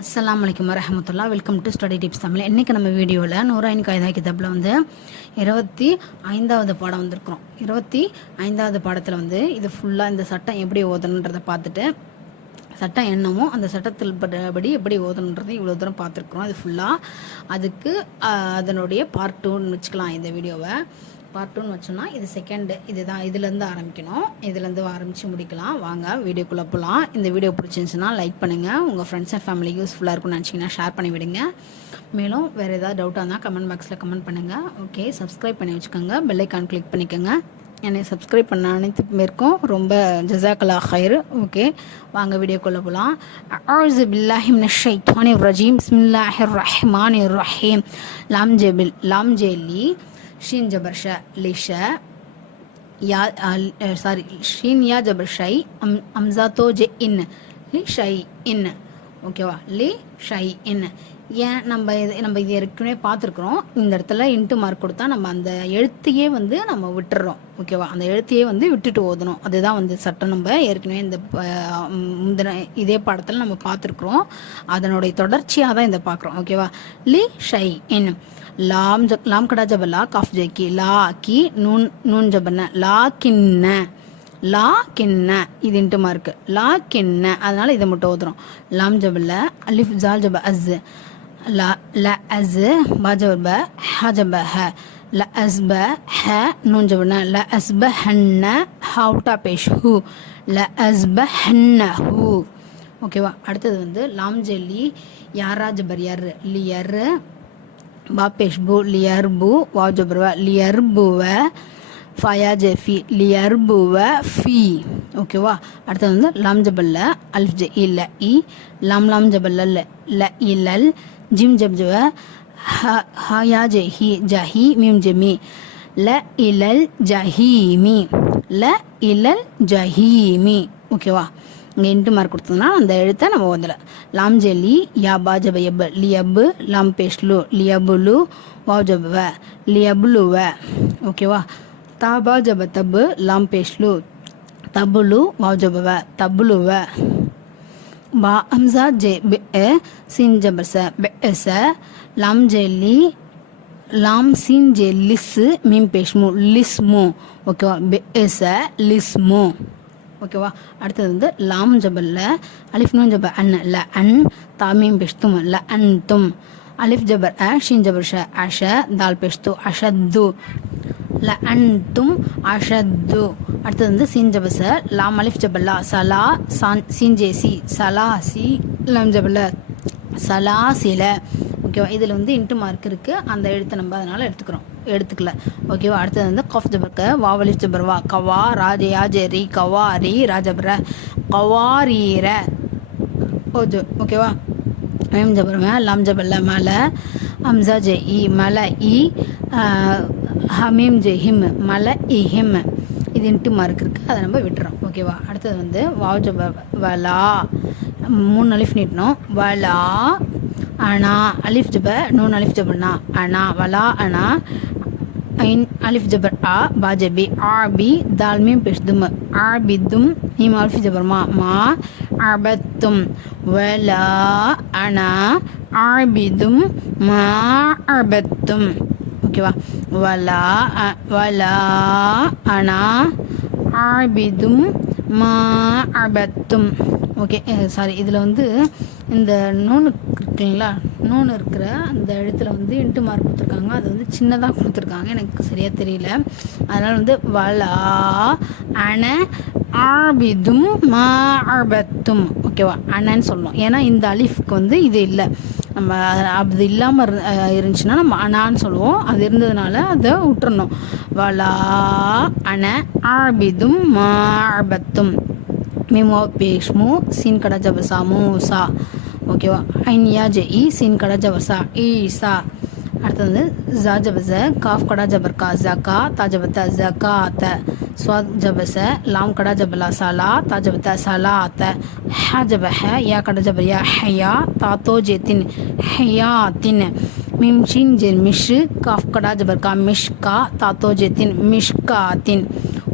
அஸ்லாம் வலைக்கம் வரமத்துல்லா welcome to study tips Tamil இன்றைக்கி நம்ம வீடியோவில் நூறாயின் காய்தா கிதாப்பில் வந்து இருபத்தி ஐந்தாவது பாடம் வந்திருக்கிறோம். இருபத்தி ஐந்தாவது பாடத்தில் வந்து இது ஃபுல்லாக இந்த சட்டம் எப்படி ஓதணுன்றதை பார்த்துட்டு சட்டம் என்னமோ அந்த சட்டத்தில் பட- படி எப்படி ஓதணுன்றது இவ்வளோ தூரம் பார்த்துருக்குறோம். அது ஃபுல்லாக அதுக்கு அதனுடைய பார்ட் டூன்னு வச்சுக்கலாம் இந்த வீடியோவை. பார்ட் டூன்னு வச்சோம்னா இது செகண்டு இதுதான் இதுலேருந்து ஆரம்பிக்கணும். இதுலேருந்து ஆரம்பித்து முடிக்கலாம். வாங்க வீடியோக்குள்ளே போகலாம் இந்த வீடியோ பிடிச்சிருந்துச்சுன்னா லைக் பண்ணுங்கள் உங்கள் ஃப்ரெண்ட்ஸ் அண்ட் ஃபேமிலி யூஸ்ஃபுல்லாக இருக்கும்னு நினச்சிங்கன்னா ஷேர் பண்ணி விடுங்க. மேலும் வேறு ஏதாவது டவுட்டாக இருந்தால் கமெண்ட் பாக்ஸில் கமெண்ட் பண்ணுங்கள் ஓகே சப்ஸ்கிரைப் பண்ணி வச்சுக்கோங்க. பெல்லைக்கான் கிளிக் பண்ணிக்கோங்க. என்னை சப்ஸ்கிரைப் பண்ண அனைத்து பேருக்கும் ரொம்ப ஜசாக்கலா ஹைர். ஓகே வாங்க வீடியோக்குள்ளே போகலாம் அவுzu பில்லாஹி மினஷ் ரஜீம். பிஸ்மில்லாஹிர் ரஹ்மானிர் ரஹீம். லாம் ஜெபில் லாம் ஜெல்லி ஷீன் ஜபர் ஷ லிஷ யா சாரி ஷீன் யா ஜபர் ஷை அம் அம்சாத்தோ ஜெ இன் லி ஷை இன் ஓகேவா லி ஷை இன். ஏன் நம்ம இது நம்ம இது ஏற்கனவே பார்த்துருக்குறோம். இந்த இடத்துல இன்ட்டு மார்க் கொடுத்தா நம்ம அந்த எழுத்தையே வந்து நம்ம விட்டுறோம் ஓகேவா அந்த எழுத்தையே வந்து விட்டுட்டு ஓதணும். அதுதான் வந்து சட்டம். நம்ம ஏற்கனவே இந்த முந்தின இதே பாடத்தில் நம்ம பார்த்துருக்குறோம். அதனுடைய தொடர்ச்சியாக தான் இதை பார்க்குறோம் ஓகேவா லி ஷை லாம் ஜ லாம் கடா ஜபலா காஃப் ஜெக்கி லா கி நூன் நூன் ஜபன. லா கிண்ண. லா கிண்ண. இது இன்ட்டுமா மார்க்கு லா கிண்ண. அதனால இதை மட்டும் ஓதுறோம். லாம் ஜபல அலிஃப் ஜால் ஜப அஸ். ல ல அஸ். பா ஜப ஹ ஜப ஹ. ல அஸ் ப ஹ நூன் ஜபன. ல அஸ் ப ஹன்ன ஹவுட்டா பேஷ் ஹூ. ல அஸ் ப ஹன்ன ஹூ. ஓகேவா? அடுத்தது வந்து லாம் ஜெல்லி யாரா ஜபர் யர் லி யர் பாபேஷ்பு லியர்பு வாஜபர்வ லியர்புவ ஃபயா ஜெஃபி லியர்புவ ஃபி ஓகேவா அடுத்தது வந்து லாம் ஜபல்ல அல்ஃப் ஜெ இல்ல இ லாம் லாம் ஜபல்ல ல ல இல்லல் ஜிம் ஜப் ஜவ ஹ- ஹயா ஜெஹி ஜஹி மீம் ஜெமி ல இலல் ஜஹீமி ல இலல் ஜஹீமி ஓகேவா இங்கே இன்ட்டு மார்க் கொடுத்தோம்னா அந்த எழுத்தை நம்ம ஓதல லாம் ஜெலி யா பாஜப எப் லியபு லாம் பேஷ்லு லியபுலு வாஜபவ லியபுலுவ ஓகேவா தாபா ஜப தபு லாம் பேஷ்லு தபுலு வாஜபவ தபுலுவ பா அம்சா ஜே பெ சின் ஜபர் பெ ச லாம் ஜெலி லாம் சின் ஜே லிஸ் மீம் பேஷ்மு லிஸ்மு ஓகேவா பெ ச லிஸ்மு ஓகேவா? அடுத்தது வந்து லாம் ஜபல்ல அலிஃப் நூன் ஜபர் அன் ல அன் தாமீம் பெஷ்தும் ல அன் தும் அலிஃப் ஜபர் அ ஷின் ஜபர் ஷ அஷ தால் பெஷ்து அஷத்து. ல அன் தும் அஷத்து. அடுத்தது வந்து சீன் ஜபர் லாம் அலிஃப் ஜபல்லா சலா சான் சீன் ஜேசி சலா சி லாம் ஜபல்ல சலா சில. ஓகேவா? இதில் வந்து இன்ட்டு மார்க் இருக்குது அந்த எழுத்தை நம்ம அதனால் எடுத்துக்கிறோம். எடுத்துக்கல. ஓகேவா அடுத்தது வந்து கஃப் ஜபர்க்க வாவலி ஜபர் வா கவா ராஜயா ஜெரி கவாரி ராஜபர கவாரீர ஓஜோ ஓகேவா மேம் ஜபர்மே லாம் ஜபல்ல மலை அம்சா ஜெ இ மலை இ ஹமீம் ஜெ ஹிம் மலை இ ஹிம். இது இன்ட்டு மார்க் இருக்குது அதை நம்ம விட்டுறோம். ஓகேவா அடுத்தது வந்து வாவ் ஜப வலா மூணு அலிஃப் நீட்டணும். வலா அணா அலிஃப் ஜப நூன் அலிஃப் ஜபர்னா. அணா வலா அணா ஐன் அலிஃப் ஜபர் ஆ பாஜபி ஆபி தால் மீம் பெஷ்தும் ஆபிதும் மீம் அலிஃப் ஜபர் மா மா அபத்தும் வலா அனா ஆபிதும் மா அபத்தும் ஓகேவா வலா அ- வலா அனா ஆபிதும் மா அபத்தும் ஓகே சாரி இதில் வந்து இந்த நூனு இருக்குங்களா? இன்னொன்று இருக்கிற அந்த எழுத்தில் வந்து இன்ட்டு மார்க் கொடுத்துருக்காங்க. அது வந்து சின்னதாக கொடுத்துருக்காங்க. எனக்கு சரியாக தெரியல. அதனால் வந்து வலா அன ஆபிதும் மாபத்தும் ஓகேவா? அனன்னு சொல்லணும். ஏன்னா இந்த அலிஃப்க்கு வந்து இது இல்லை. நம்ம அது இல்லாமல் இருந்துச்சுன்னா நம்ம அனான்னு சொல்லுவோம். அது இருந்ததுனால அதை விட்டுறணும். வலா அன ஆபிதும் மாபத்தும் மிமோ பேஷ்மு சீன் கடா ஜபசா மூசா ஓகேவா? ஐன் யா ஜெ இ சீன் கடா ஜபசா ஈசா அடுத்தது வந்து ஜா ஜபச காஃப் கடா ஜபர் கா ஜகா தாஜபத்த ஜகாத்த ஸ்வாத் ஜபச லாம் கடா ஜபலா சலா தாஜபத்த சலாத்த ஹ ஜப ஹ யா கடா ஜபர் யா ஹயா தாத்தோ ஹயா தின். மிம் ஷீன் ஜென் மிஷ் காஃப் கடா ஜபர் கா மிஷ்கா தாத்தோ கா தின்.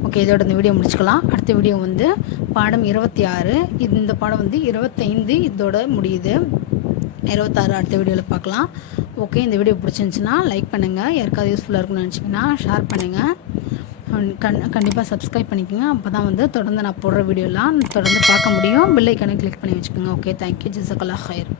ஓகே இதோட இந்த வீடியோ முடிச்சுக்கலாம். அடுத்த வீடியோ வந்து பாடம் இருபத்தி ஆறு. இந்த பாடம் வந்து இருபத்தைந்து இதோட முடியுது. இருபத்தாறு அடுத்த வீடியோவில் பார்க்கலாம். ஓகே இந்த வீடியோ பிடிச்சிருந்துச்சுன்னா லைக் பண்ணுங்கள் யாருக்காவது யூஸ்ஃபுல்லாக இருக்கும்னு நினச்சிங்கன்னா ஷேர் பண்ணுங்கள் கண் கண்டிப்பாக சப்ஸ்கிரைப் பண்ணிக்கோங்க. அப்போ தான் வந்து தொடர்ந்து நான் போடுற வீடியோலாம் தொடர்ந்து பார்க்க முடியும். பெல் கிளிக் பண்ணி வச்சுக்கோங்க. Okay thank you ஜிசகலா higher